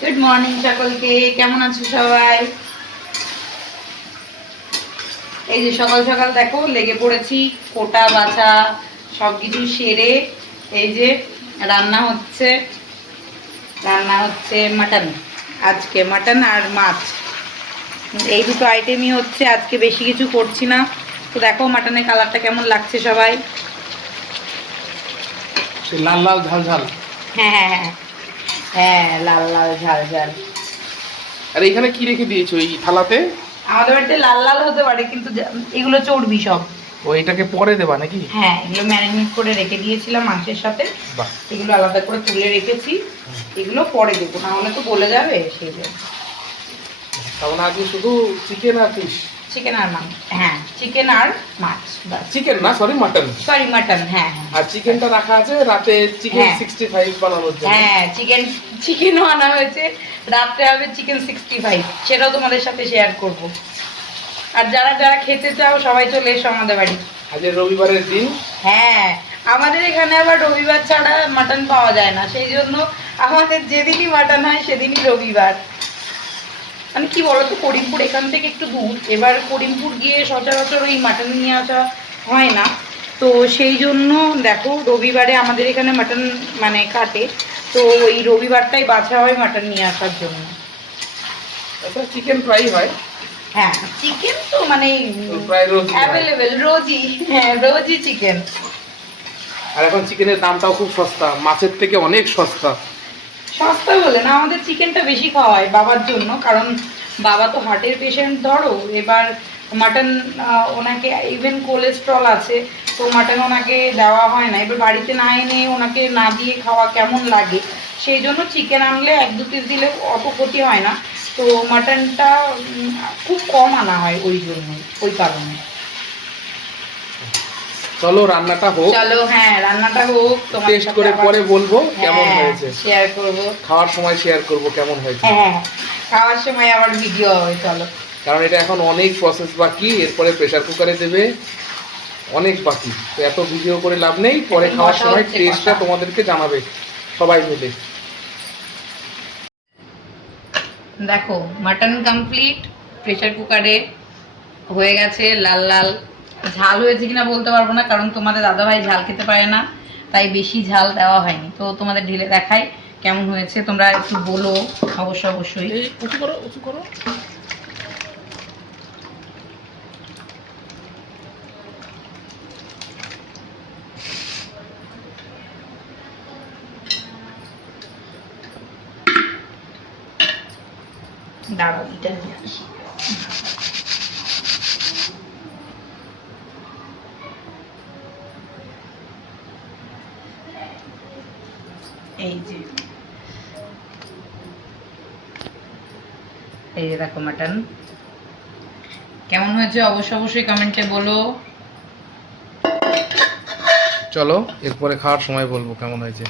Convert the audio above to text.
Good morning সকলকে, কেমন আছো সবাই? এই যে সকাল সকাল দেখো লেগে পড়েছি, কোটা বাছা সব কিছু সেরে এই যে রান্না হচ্ছে। মাটন। আজকে মাটন আর মাছ, এই দুটো আইটেমই হচ্ছে। আজকে বেশি কিছু করছি না। তো দেখো মাটনের কালারটা কেমন লাগছে সবাই। লাল লাল ঝাল ঝাল। হ্যাঁ হ্যাঁ হ্যাঁ হ্যাঁ, লাল লাল ঝাল ঝাল। আর এখানে কি রেখে দিয়েছো এই থালাতে? আমাদের বাড়িতে লাল লাল হতে পারে, কিন্তু এগুলো চর্বি সব। ও, এটাকে পরে দেবা নাকি? হ্যাঁ, এগুলো ম্যারিনেট করে রেখে দিয়েছিলাম মাংসের সাথে। বাহ, এগুলো আলাদা করে তুলে রেখেছি। এগুলো পরে দেবো, না হলে তো গলে যাবে সেই জন্য। তাহলে আজকে শুধু চিকেন আর ফিশ। চিকেন আর মাছ, হ্যাঁ চিকেন আর মাছ, বাস। চিকেন না, সরি মাটন। সরি মাটন, হ্যাঁ হ্যাঁ। আর চিকেনটা রাখা আছে রাতে চিকেন হ্যাঁ। 65 বানানোর জন্য। হ্যাঁ, চিকেনও আনা হয়েছে। রাত্রে হবে চিকেন 65, সেটাও তোমাদের সাথে শেয়ার করব। আর যারা যারা খেতে চাও সবাই চলে এসো আমাদের বাড়ি। আজ রবিবারের দিন। হ্যাঁ, আমাদের এখানে আবার রবিবার ছাড়া মাটন পাওয়া যায় না, সেই জন্য আমাদের যেদিনই মাটন হয় সেদিনই রবিবার। মানে কি বলতো, করিমপুর এখান থেকে একটু দূর, এবার করিমপুর গিয়ে সচরাচর ওই মাটন নিয়ে আসা হয় না। তো সেই জন্য দেখো রবিবারে আমাদের এখানে মাটন মানে কাটে, তো ওই রবিবারটাই বাছা হয় মাটন নিয়ে আসার জন্য। আচ্ছা, চিকেন ফ্রাই হয়? হ্যাঁ, চিকেন তো মানে প্রায় রোজ অ্যাভেলেবেল, রোজই। হ্যাঁ, রোজই চিকেন। আর এখন চিকেনের দামটাও খুব সস্তা, মাছের থেকে অনেক সস্তা। সস্তা বলে না, আমাদের চিকেনটা বেশি খাওয়া হয় বাবার জন্য, কারণ বাবা তো হার্টের পেশেন্ট ধরো। এবার মাটন ওনাকে ইভেন কোলেস্ট্রল আছে, তো মাটন ওনাকে দেওয়া হয় না। এবার বাড়িতে না এনে ওনাকে না দিয়ে খাওয়া কেমন লাগে, সেই জন্য চিকেন আনলে 1-2 পিস দিলে অত ক্ষতি হয় না। তো মাটনটা খুব কম আনা হয় ওই জন্য, ওই কারণে। চলো রান্নাটা হোক। চলো, হ্যাঁ রান্নাটা হোক, তোমার টেস্ট করে পরে বলবো কেমন হয়েছে। শেয়ার করব, খাওয়ার সময় শেয়ার করব কেমন হয়েছে। হ্যাঁ খাওয়ার সময় আবার ভিডিও হবে। চলো, কারণ এটা এখন অনেক প্রসেস বাকি, এরপরে প্রেসার কুকারে দেবে, অনেক বাকি। তো এত ভিডিও করে লাভ নেই, পরে খাওয়ার সময় টেস্টটা তোমাদেরকে জানাবে সবাই মিলে। দেখো মাটন কমপ্লিট, প্রেসার কুকারে হয়ে গেছে। লাল লাল ঝাল হয়েছে কিনা বলতে পারবো না, কারণ তোমাদের দাদাভাই ঝাল খেতে পারে না, তাই বেশি ঝাল দেওয়া হয়নি। তো তোমাদের ঢেলে দেখাই কেমন হয়েছে, তোমরা একটু বলো অবশ্যই। উঁচু করো, উঁচু করো। দাঁড়াও, এটা নিয়ে আসি। এই যে দেখো মাটন কেমন হয়েছে অবশ্যই কমেন্টে বলো। চলো এরপরে খাওয়ার সময় বলবো কেমন হয়েছে।